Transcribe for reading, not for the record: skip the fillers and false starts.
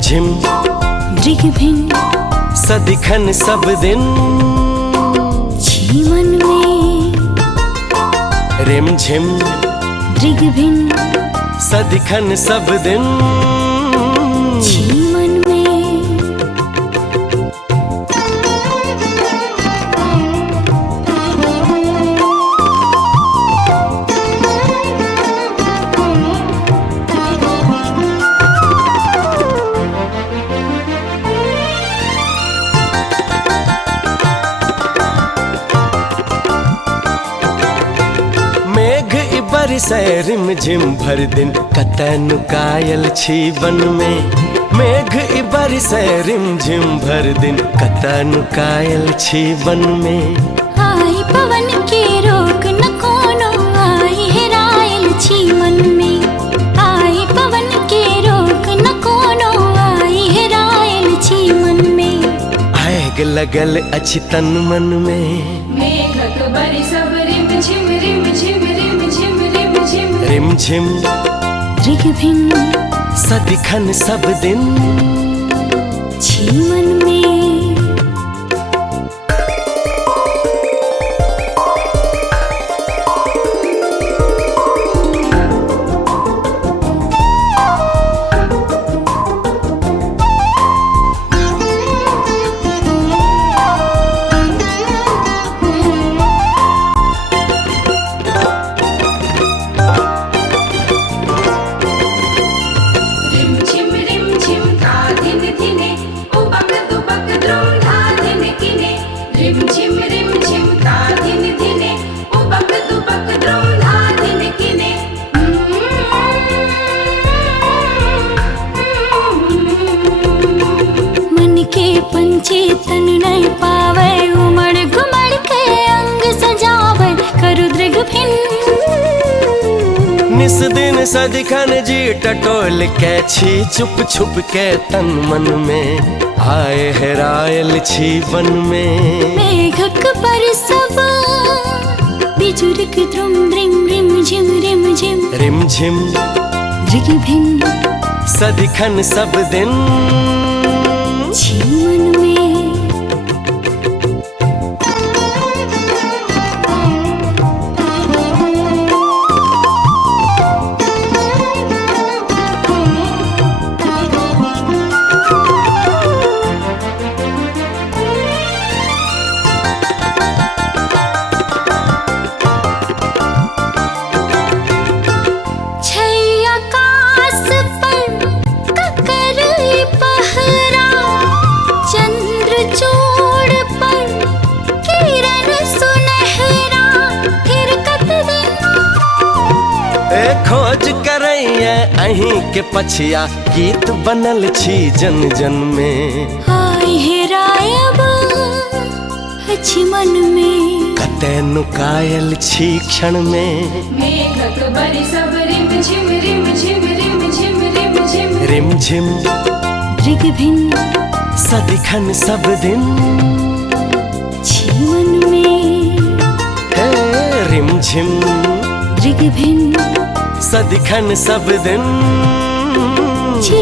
रिमझिम दृग्भिन सदिखन सब दिन छी मन में। रिमझिम दृग्भिन सदिखन सब दिन छी मन में। बरसै रिमझिम भर दिन कतन कायल छी वन में। मेघ बरसै रिमझिम भर दिन कतन कायल छी वन में। आई पवन के रोक न कोनो आई हेरायल छी मन में। आई पवन के रोक न कोनो आई हेरायल छी मन में। आग लगल अछि तन मन में। मेघक बरसब रिमझिम रिमझिम रिमझिम रिमझिम। रिमझिम दृग्भिन सदिखन सब दिन छी मन में। रिमझिम रिमझिम ता धिन धिने उबक दुबक द्रुम धा धिन किने। मन के पंछी तन नहीं पावे उमड़ घुमड़ के अंग सजावे करु दृग्भिन। निस दिन सदिखन जी टटोल के छी छुप छुप के तन मन में। आए हेरायल छी वन में। मेघक बरसब बिजुरक द्रुम द्रिम रिमझिम रिमझिम। रिमझिम दृग्भिन सदिखन सब दिन छी मन में। खोज करैया अहीं के पछिया गीत बनल छी जन जन में। आई हेरायब अछि मन में। कतैनु कायल छी क्षण में। मेघक बरसब रिमझिम रिमझिम रिमझिम रिमझिम। रिमझिम दृग्भिन सदिखन सब दिन छी मन में। रिमझिम दृग्भिन सदिखन सब दिन छी